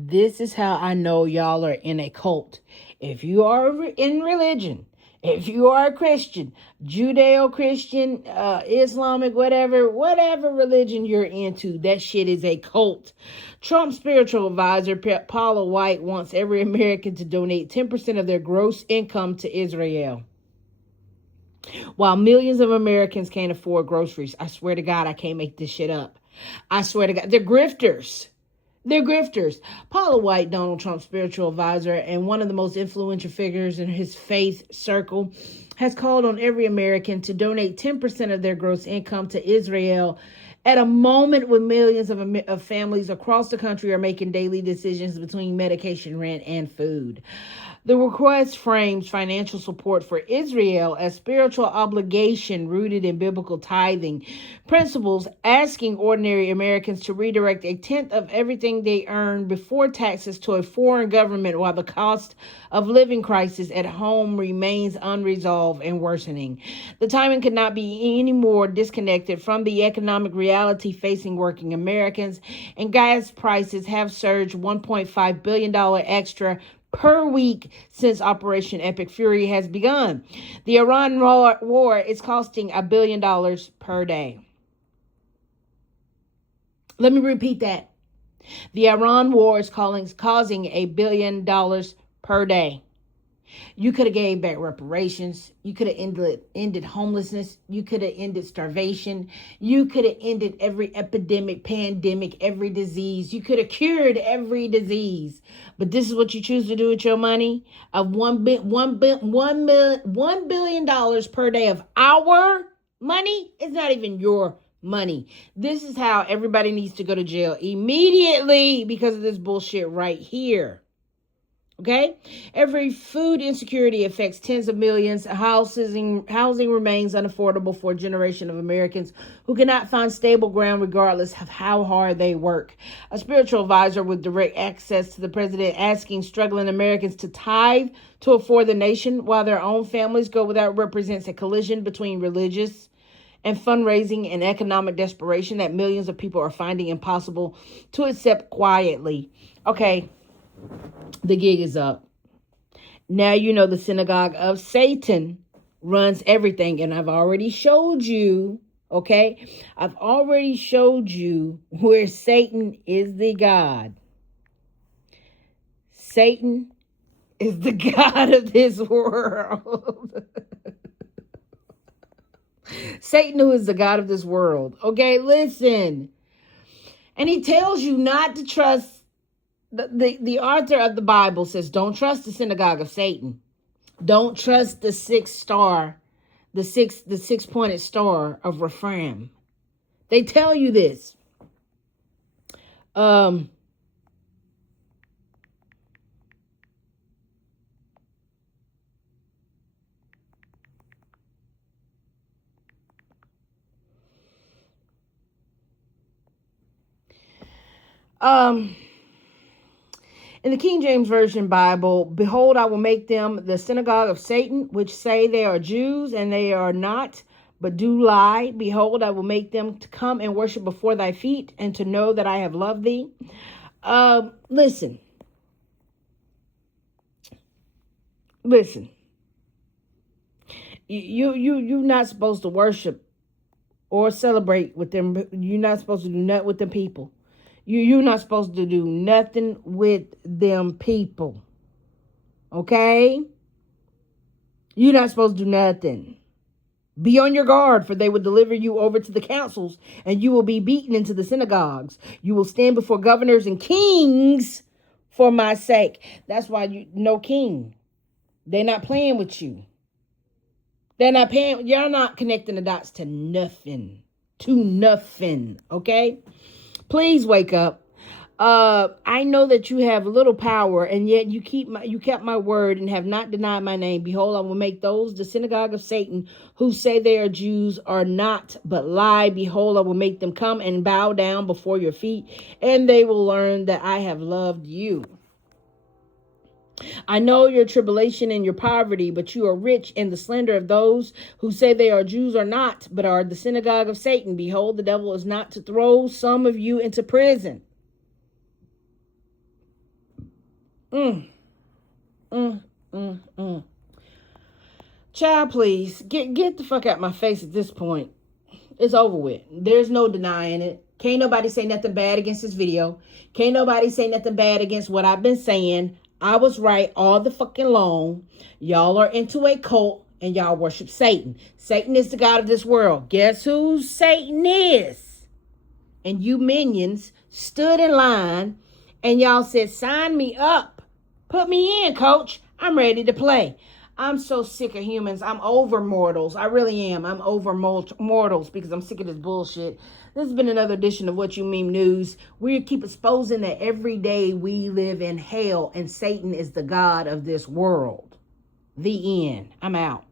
This is how I know y'all are in a cult. If you are in religion, if you are a Christian, Judeo-Christian, Islamic, whatever religion you're into, that shit is a cult. Trump's spiritual advisor, Paula White, wants every American to donate 10% of their gross income to Israel. While millions of Americans can't afford groceries, I swear to God, I can't make this shit up. I swear to God, they're grifters. They're grifters. Paula White, Donald Trump's spiritual advisor and one of the most influential figures in his faith circle, has called on every American to donate 10% of their gross income to Israel at a moment when millions of families across the country are making daily decisions between medication, rent, and food. The request frames financial support for Israel as spiritual obligation rooted in biblical tithing principles, asking ordinary Americans to redirect a tenth of everything they earn before taxes to a foreign government while the cost of living crisis at home remains unresolved and worsening. The timing could not be any more disconnected from the economic reality facing working Americans, and gas prices have surged $1.5 billion extra per week since Operation Epic Fury has begun. The Iran war is costing $1 billion per day. Let me repeat that. The Iran war is causing $1 billion per day. You could have gave back reparations. You could have ended homelessness. You could have ended starvation. You could have ended every epidemic, pandemic, every disease. You could have cured every disease. But this is what you choose to do with your money? Of $1 billion per day of our money? It's not even your money. This is how everybody needs to go to jail immediately because of this bullshit right here. Okay? Every food insecurity affects tens of millions. Housing remains unaffordable for a generation of Americans who cannot find stable ground regardless of how hard they work. A spiritual advisor with direct access to the president asking struggling Americans to tithe to afford the nation while their own families go without represents a collision between religious and fundraising and economic desperation that millions of people are finding impossible to accept quietly. Okay. The gig is up. Now you know the synagogue of Satan runs everything. And I've already showed you, okay? I've already showed you where Satan is the God. Satan is the God of this world. Satan, who is the God of this world. Okay, listen. And he tells you not to trust. The author of the Bible says, don't trust the synagogue of Satan. Don't trust the six-pointed star of Rephaim. They tell you this. In the King James Version Bible, behold, I will make them the synagogue of Satan, which say they are Jews, and they are not, but do lie. Behold, I will make them to come and worship before thy feet, and to know that I have loved thee. Listen. You're not supposed to worship or celebrate with them. You're not supposed to do nothing with them people. You're not supposed to do nothing with them people. Okay? You're not supposed to do nothing. Be on your guard, for they will deliver you over to the councils, and you will be beaten into the synagogues. You will stand before governors and kings for my sake. That's why you no king. They're not playing with you. They're not paying. You're not connecting the dots to nothing. To nothing. Okay? Please wake up. I know that you have little power, and yet you kept my word and have not denied my name. Behold, I will make those the synagogue of Satan who say they are Jews are not, but lie. Behold, I will make them come and bow down before your feet, and they will learn that I have loved you. I know your tribulation and your poverty, but you are rich in the slender of those who say they are Jews are not, but are the synagogue of Satan. Behold, the devil is not to throw some of you into prison, Mm, mm, mm, mm. Child, please, get the fuck out my face at this point. It's over with. There's no denying it. Can't nobody say nothing bad against this video. Can't nobody say nothing bad against what I've been saying. I was right all the fucking long. Y'all are into a cult and y'all worship Satan. Satan is the god of this world. Guess who Satan is? And you minions stood in line and y'all said, sign me up. Put me in, coach. I'm ready to play. I'm so sick of humans. I'm over mortals. I really am. I'm over mortals because I'm sick of this bullshit. This has been another edition of What You Meme News. We keep exposing that every day we live in hell and Satan is the god of this world. The end. I'm out.